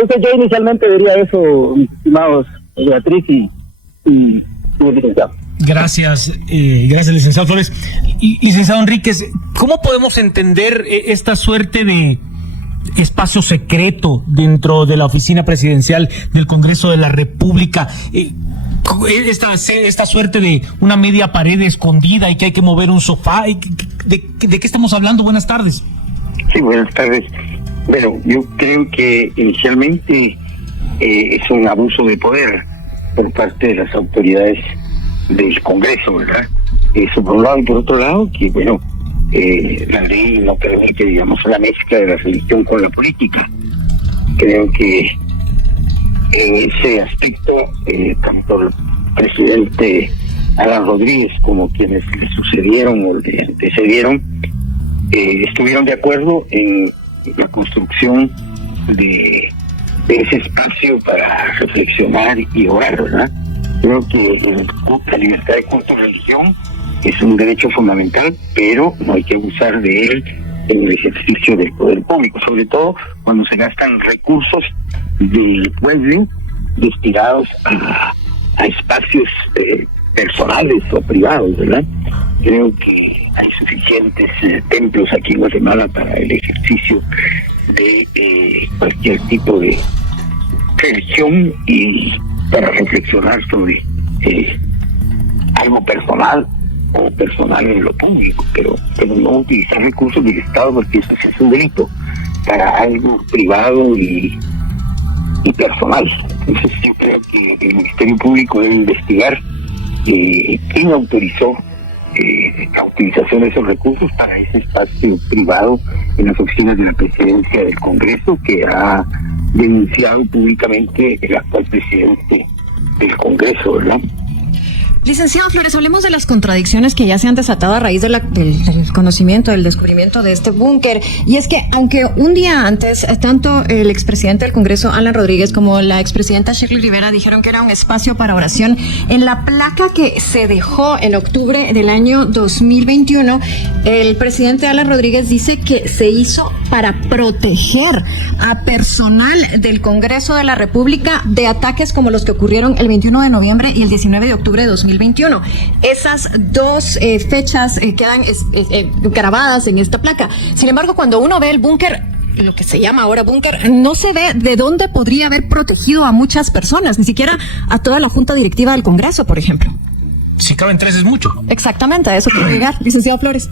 Entonces yo inicialmente diría eso, mis estimados Beatriz y licenciado. Gracias, licenciado Flores. Y licenciado Enríquez, ¿cómo podemos entender esta suerte de espacio secreto dentro de la oficina presidencial del Congreso de la República? Esta suerte de una media pared escondida y que hay que mover un sofá. ¿De qué estamos hablando? Buenas tardes. Sí, buenas tardes. Bueno, yo creo que inicialmente es un abuso de poder por parte de las autoridades del Congreso, ¿verdad? Eso por un lado, y por otro lado, que bueno, la ley no permite, digamos, la mezcla de la religión con la política. Creo que en ese aspecto, tanto el presidente Alan Rodríguez como quienes le sucedieron o le antecedieron, estuvieron de acuerdo en la construcción de ese espacio para reflexionar y orar, ¿verdad? Creo que la libertad de culto y religión es un derecho fundamental, pero no hay que abusar de él en el ejercicio del poder público, sobre todo cuando se gastan recursos del pueblo destinados a espacios personales o privados, ¿verdad? Creo que hay suficientes templos aquí en Guatemala para el ejercicio de cualquier tipo de religión y para reflexionar sobre algo personal o personal en lo público, pero no utilizar recursos del Estado, porque eso es un delito, para algo privado y personal. Entonces yo creo que el Ministerio Público debe investigar quién autorizó la utilización de esos recursos para ese espacio privado en las oficinas de la presidencia del Congreso, que ha denunciado públicamente el actual presidente del Congreso, ¿verdad? Licenciado Flores, hablemos de las contradicciones que ya se han desatado a raíz del conocimiento, del descubrimiento de este búnker. Y es que, aunque un día antes, tanto el expresidente del Congreso, Alan Rodríguez, como la expresidenta Shirley Rivera dijeron que era un espacio para oración, en la placa que se dejó en octubre del año 2021, el presidente Alan Rodríguez dice que se hizo para proteger a personal del Congreso de la República de ataques como los que ocurrieron el 21 de noviembre y el 19 de octubre de 2021. Esas dos fechas quedan grabadas en esta placa. Sin embargo, cuando uno ve el búnker, lo que se llama ahora búnker, no se ve de dónde podría haber protegido a muchas personas, ni siquiera a toda la junta directiva del Congreso, por ejemplo. Si caben tres es mucho. Exactamente, a eso quiero llegar, licenciado Flores.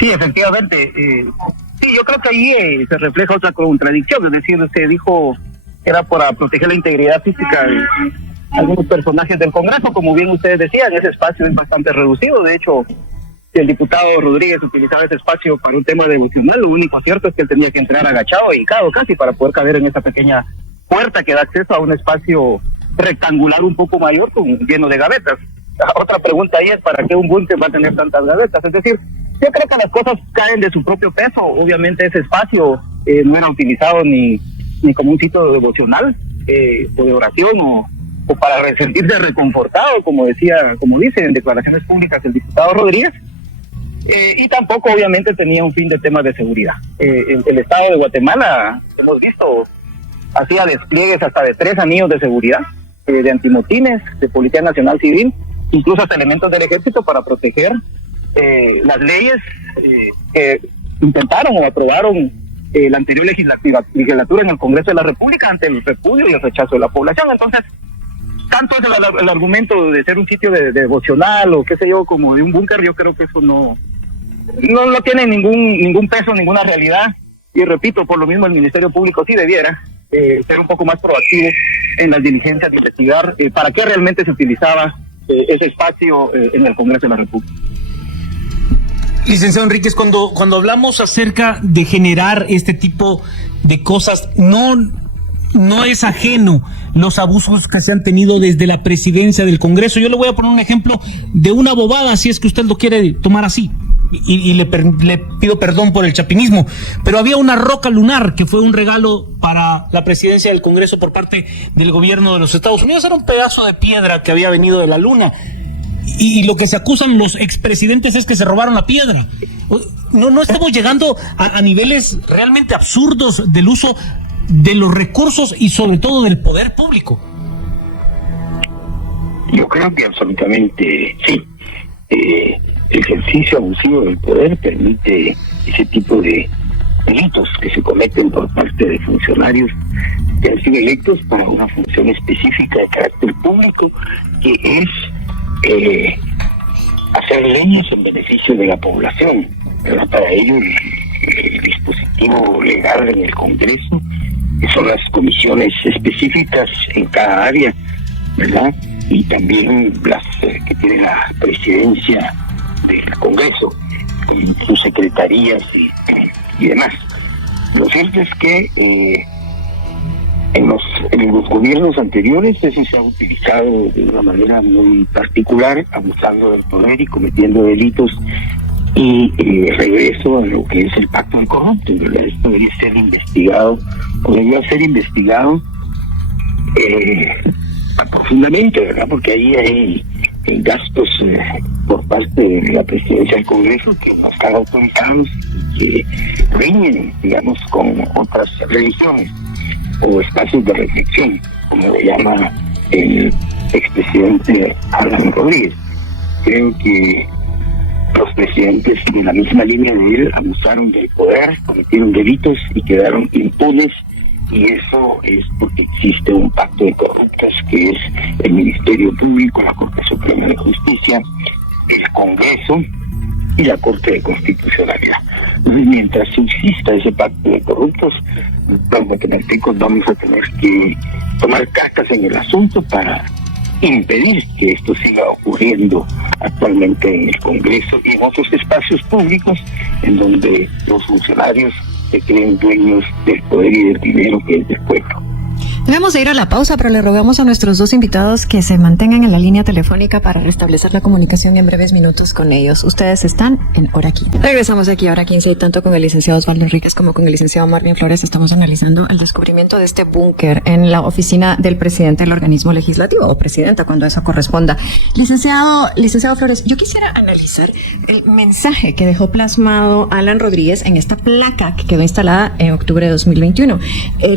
Sí, efectivamente. Sí, yo creo que ahí se refleja otra contradicción, es decir, se dijo era para proteger la integridad física de algunos personajes del Congreso. Como bien ustedes decían, ese espacio es bastante reducido. De hecho, si el diputado Rodríguez utilizaba ese espacio para un tema devocional, lo único cierto es que él tenía que entrar agachado, hincado casi, para poder caber en esa pequeña puerta que da acceso a un espacio rectangular un poco mayor, lleno de gavetas. Otra pregunta ahí es, ¿para qué un búnker va a tener tantas gavetas? Es decir, yo creo que las cosas caen de su propio peso. Obviamente ese espacio no era utilizado ni como un sitio devocional o de oración o para sentirse reconfortado, como dice en declaraciones públicas el diputado Rodríguez, y tampoco obviamente tenía un fin de temas de seguridad. El Estado de Guatemala, hemos visto, hacía despliegues hasta de 3 anillos de seguridad, de antimotines, de Policía Nacional Civil, incluso hasta elementos del Ejército para proteger las leyes que intentaron o aprobaron la anterior legislatura en el Congreso de la República ante el repudio y el rechazo de la población. Entonces, tanto es el argumento de ser un sitio devocional o qué sé yo, como de un búnker, yo creo que eso no tiene ningún peso, ninguna realidad. Y repito, por lo mismo el Ministerio Público sí debiera ser un poco más proactivo en las diligencias de investigar para qué realmente se utilizaba ese espacio en el Congreso de la República. Licenciado Enríquez, cuando hablamos acerca de generar este tipo de cosas, no es ajeno los abusos que se han tenido desde la presidencia del Congreso. Yo le voy a poner un ejemplo de una bobada, si es que usted lo quiere tomar así, y le pido perdón por el chapinismo, pero había una roca lunar que fue un regalo para la presidencia del Congreso por parte del gobierno de los Estados Unidos. Era un pedazo de piedra que había venido de la luna. Y lo que se acusan los expresidentes es que se robaron la piedra. No estamos llegando a niveles realmente absurdos del uso de los recursos y sobre todo del poder público. Yo creo que absolutamente sí. El ejercicio abusivo del poder permite ese tipo de delitos que se cometen por parte de funcionarios que han sido electos para una función específica de carácter público, que es hacer leyes en beneficio de la población. ¿Verdad? Para ello el dispositivo legal en el Congreso, que son las comisiones específicas en cada área, ¿verdad? Y también las que tiene la presidencia del Congreso, con sus secretarías y demás. Lo cierto es que en los gobiernos anteriores eso se ha utilizado de una manera muy particular, abusando del poder y cometiendo delitos, y regreso a lo que es el pacto de corruptos, ¿verdad? Esto debería ser investigado, podría ser investigado profundamente, ¿verdad? Porque ahí hay gastos por parte de la presidencia del Congreso que no están autorizados y que riñen, digamos, con otras religiones o espacios de reflexión, como le llama el expresidente Alan Rodríguez. Creo que los presidentes de la misma línea de él abusaron del poder, cometieron delitos y quedaron impunes, y eso es porque existe un pacto de corruptos que es el Ministerio Público, la Corte Suprema de Justicia, el Congreso y la Corte de Constitucionalidad. Entonces, mientras exista ese pacto de corruptos, los guatemaltecos vamos a tener que tomar cartas en el asunto para impedir que esto siga ocurriendo actualmente en el Congreso y en otros espacios públicos en donde los funcionarios se creen dueños del poder y del dinero que es del pueblo. Debemos de ir a la pausa, pero le rogamos a nuestros dos invitados que se mantengan en la línea telefónica para restablecer la comunicación en breves minutos con ellos. Ustedes están en Hora 15. Regresamos aquí a Hora 15 y tanto con el licenciado Osvaldo Enríquez como con el licenciado Marvin Flores estamos analizando el descubrimiento de este búnker en la oficina del presidente del organismo legislativo, o presidenta cuando eso corresponda. Licenciado Flores, yo quisiera analizar el mensaje que dejó plasmado Alan Rodríguez en esta placa que quedó instalada en octubre de 2021.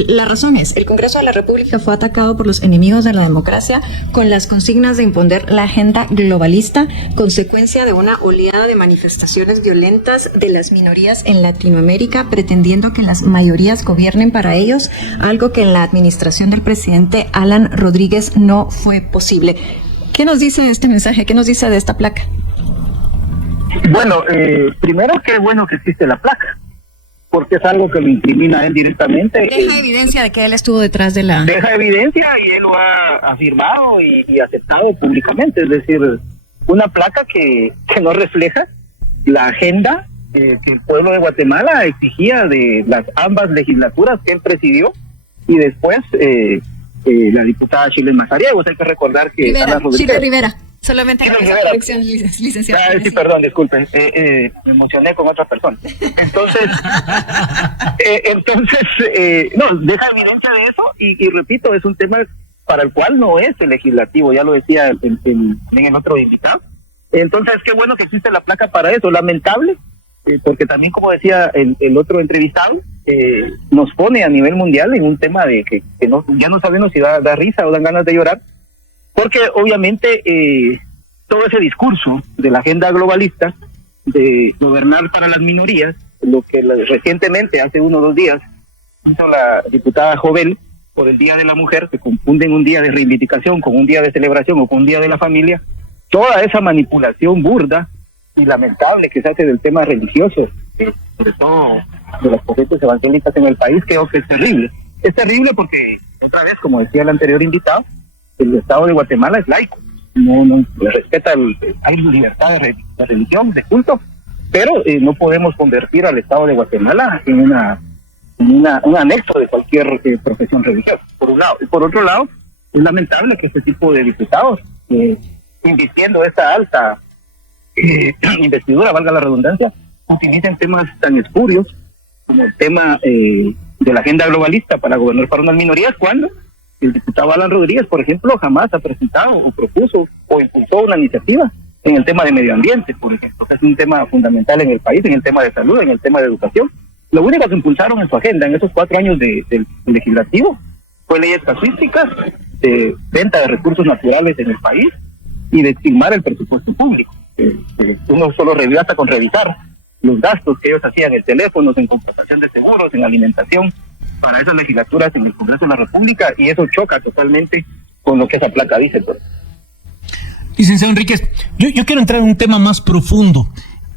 La razón es, el Congreso de la República fue atacado por los enemigos de la democracia con las consignas de imponer la agenda globalista, consecuencia de una oleada de manifestaciones violentas de las minorías en Latinoamérica, pretendiendo que las mayorías gobiernen para ellos, algo que en la administración del presidente Alan Rodríguez no fue posible. ¿Qué nos dice este mensaje? ¿Qué nos dice de esta placa? Bueno, primero, qué bueno que existe la placa, porque es algo que lo incrimina a él directamente. Deja evidencia de que él estuvo detrás de la... Deja evidencia y él lo ha afirmado y aceptado públicamente. Es decir, una placa que no refleja la agenda que el pueblo de Guatemala exigía de las ambas legislaturas que él presidió, y después la diputada Chile Mazariegos. Hay que recordar que... Chile Rivera. Solamente Chile la corrección, licenciado. Sí, perdón, disculpen, me emocioné con otra persona. Entonces, no, deja evidencia de eso y repito, es un tema para el cual no es el legislativo, ya lo decía el otro invitado. Entonces, qué bueno que existe la placa para eso. Lamentable, porque también, como decía el otro entrevistado, nos pone a nivel mundial en un tema de que ya no sabemos si da risa o dan ganas de llorar, porque obviamente todo ese discurso de la agenda globalista de gobernar para las minorías, lo que recientemente, hace 1 o 2 días, hizo la diputada Jovel por el Día de la Mujer, que confunden un día de reivindicación con un día de celebración o con un día de la familia, toda esa manipulación burda y lamentable que se hace del tema religioso, sobre todo de las corrientes evangélicas en el país, creo que es terrible. Es terrible porque, otra vez, como decía el anterior invitado, el Estado de Guatemala es laico, no respeta hay libertad de religión, de culto, pero no podemos convertir al Estado de Guatemala en un anexo de cualquier profesión religiosa, por un lado. Y por otro lado, es lamentable que este tipo de diputados, invistiendo esta alta investidura, valga la redundancia, utilicen temas tan espurios como el tema de la agenda globalista para gobernar para unas minorías, cuando el diputado Alan Rodríguez, por ejemplo, jamás ha presentado o propuso o impulsó una iniciativa en el tema de medio ambiente, por ejemplo, que es un tema fundamental en el país, en el tema de salud, en el tema de educación. lo único que impulsaron en su agenda en esos 4 años del legislativo fue leyes casuísticas, de venta de recursos naturales en el país y de estimar el presupuesto público. Uno solo revió hasta con revisar los gastos que ellos hacían en teléfonos, en contratación de seguros, en alimentación, para esas legislaturas en el Congreso de la República, y eso choca totalmente con lo que esa placa dice. Licenciado Enríquez, yo quiero entrar en un tema más profundo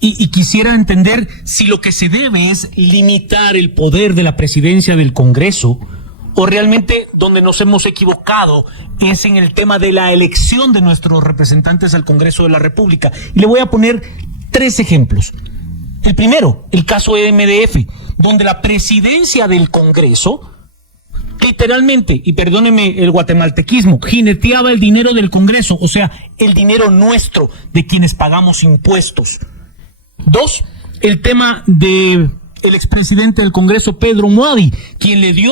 y quisiera entender si lo que se debe es limitar el poder de la presidencia del Congreso, o realmente donde nos hemos equivocado es en el tema de la elección de nuestros representantes al Congreso de la República. Y le voy a poner 3 ejemplos. El primero, el caso de MDF, donde la presidencia del Congreso, literalmente, y perdóneme el guatemaltequismo, jineteaba el dinero del Congreso, o sea, el dinero nuestro, de quienes pagamos impuestos. 2, el tema de el expresidente del Congreso, Pedro Muadi, quien le dio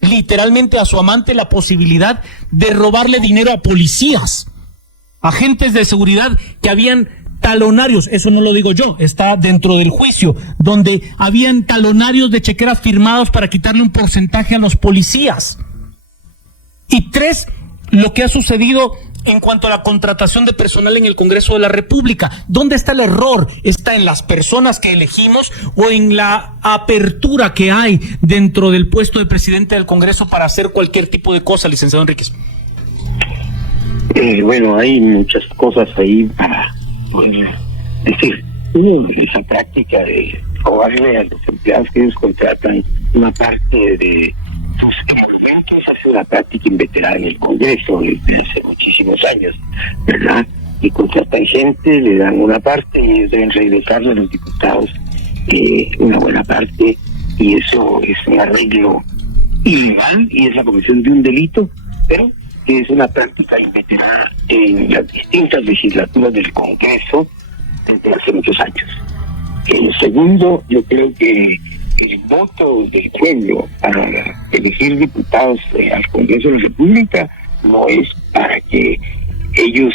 literalmente a su amante la posibilidad de robarle dinero a policías, agentes de seguridad que habían talonarios, eso no lo digo yo, está dentro del juicio, donde habían talonarios de chequeras firmados para quitarle un porcentaje a los policías. Y 3, lo que ha sucedido en cuanto a la contratación de personal en el Congreso de la República. ¿Dónde está el error? ¿Está en las personas que elegimos o en la apertura que hay dentro del puesto de presidente del Congreso para hacer cualquier tipo de cosa, licenciado Enríquez? Bueno, hay muchas cosas ahí para poder decir. Esa práctica de robarle a los empleados que ellos contratan una parte de sus emolumentos hace una práctica inveterada en el Congreso desde hace muchísimos años, ¿verdad? Y contratan gente, le dan una parte y ellos deben regresarle a los diputados una buena parte, y eso es un arreglo ilegal y es la comisión de un delito, pero que es una práctica inveterada en las distintas legislaturas del Congreso desde hace muchos años. Segundo, yo creo que el voto del pueblo para elegir diputados al Congreso de la República no es para que ellos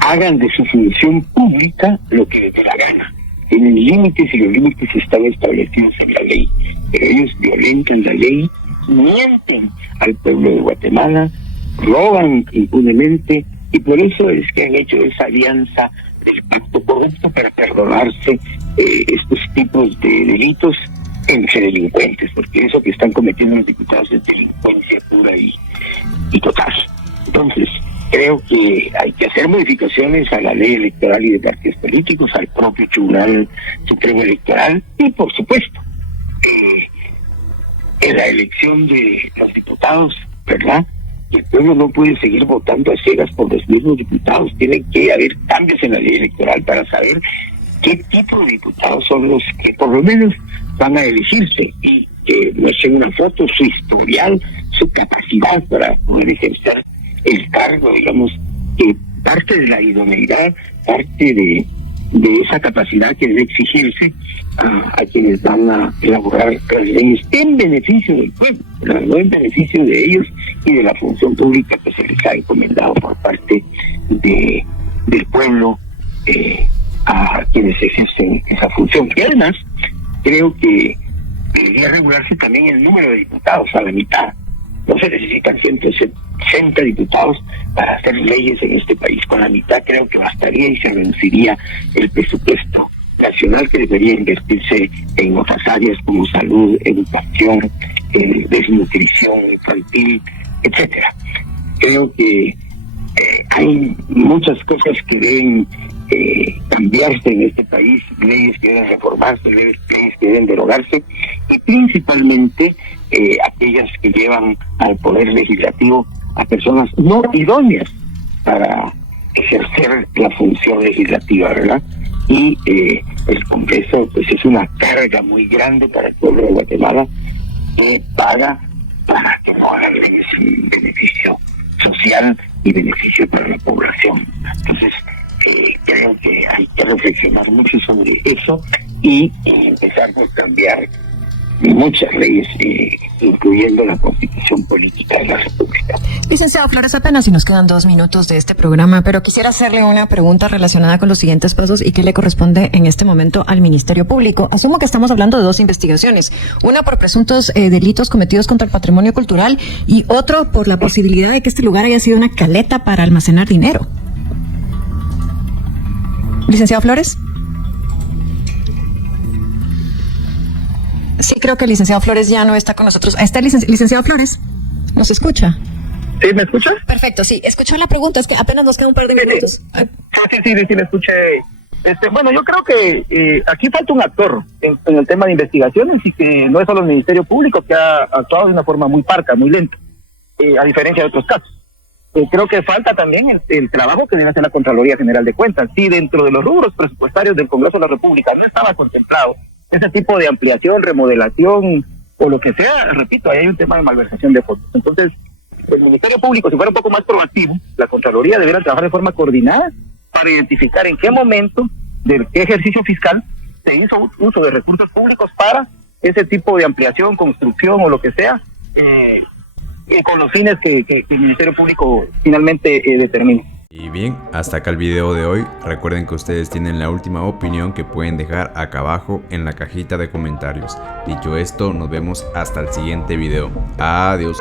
hagan de su función pública lo que les dé la gana. Tienen límites y los límites están establecidos en la ley, pero ellos violentan la ley, mienten al pueblo de Guatemala, roban impunemente, y por eso es que han hecho esa alianza del pacto corrupto para perdonarse estos tipos de delitos entre delincuentes, porque eso que están cometiendo los diputados es delincuencia pura y total. Entonces, creo que hay que hacer modificaciones a la ley electoral y de partidos políticos, al propio Tribunal Supremo Electoral, y por supuesto, en la elección de los diputados, ¿verdad? El pueblo no puede seguir votando a ciegas por los mismos diputados. Tiene que haber cambios en la ley electoral para saber qué tipo de diputados son los que por lo menos van a elegirse, y que muestren una foto, su historial, su capacidad para poder ejercer el cargo, digamos, que parte de la idoneidad, parte de esa capacidad que debe exigirse a quienes van a elaborar las leyes en beneficio del pueblo, no en beneficio de ellos y de la función pública que se les ha encomendado por parte del pueblo a quienes ejercen esa función. Y además, creo que debería regularse también el número de diputados a la mitad. No se necesitan 160 diputados para hacer leyes en este país. Con la mitad creo que bastaría y se reduciría el presupuesto nacional, que debería invertirse en otras áreas como salud, educación, desnutrición infantil, etcétera. Creo que hay muchas cosas que deben cambiarse en este país, leyes que deben reformarse, leyes que deben derogarse, y principalmente aquellas que llevan al poder legislativo a personas no idóneas para ejercer la función legislativa, ¿verdad? Y el Congreso pues es una carga muy grande para el pueblo de Guatemala, que paga para que no haga leyes sin beneficio social y beneficio para la población. Entonces creo que hay que reflexionar mucho sobre eso y empezar a cambiar muchas leyes incluyendo la Constitución Política de la República. Licenciado Flores, apenas si nos quedan 2 minutos de este programa, pero quisiera hacerle una pregunta relacionada con los siguientes pasos y que le corresponde en este momento al Ministerio Público. Asumo que estamos hablando de 2 investigaciones, una por presuntos delitos cometidos contra el patrimonio cultural y otro por la posibilidad de que este lugar haya sido una caleta para almacenar dinero. Licenciado Flores. Sí, creo que el licenciado Flores ya no está con nosotros. ¿Está el licenciado Flores? ¿Nos escucha? ¿Sí, me escucha? Perfecto, sí. Escuchó la pregunta, es que apenas nos queda un par de minutos. Sí, me escuché. Bueno, yo creo que aquí falta un actor en el tema de investigaciones y que no es solo el Ministerio Público que ha actuado de una forma muy parca, muy lenta, a diferencia de otros casos. Creo que falta también el trabajo que debe hacer la Contraloría General de Cuentas. Si dentro de los rubros presupuestarios del Congreso de la República no estaba contemplado ese tipo de ampliación, remodelación o lo que sea, repito, ahí hay un tema de malversación de fondos. Entonces, el Ministerio Público, si fuera un poco más proactivo, la Contraloría debería trabajar de forma coordinada para identificar en qué momento de qué ejercicio fiscal se hizo uso de recursos públicos para ese tipo de ampliación, construcción o lo que sea, con los fines que el Ministerio Público finalmente determine. Y bien, hasta acá el video de hoy. Recuerden que ustedes tienen la última opinión que pueden dejar acá abajo en la cajita de comentarios. Dicho esto, nos vemos hasta el siguiente video. Adiós.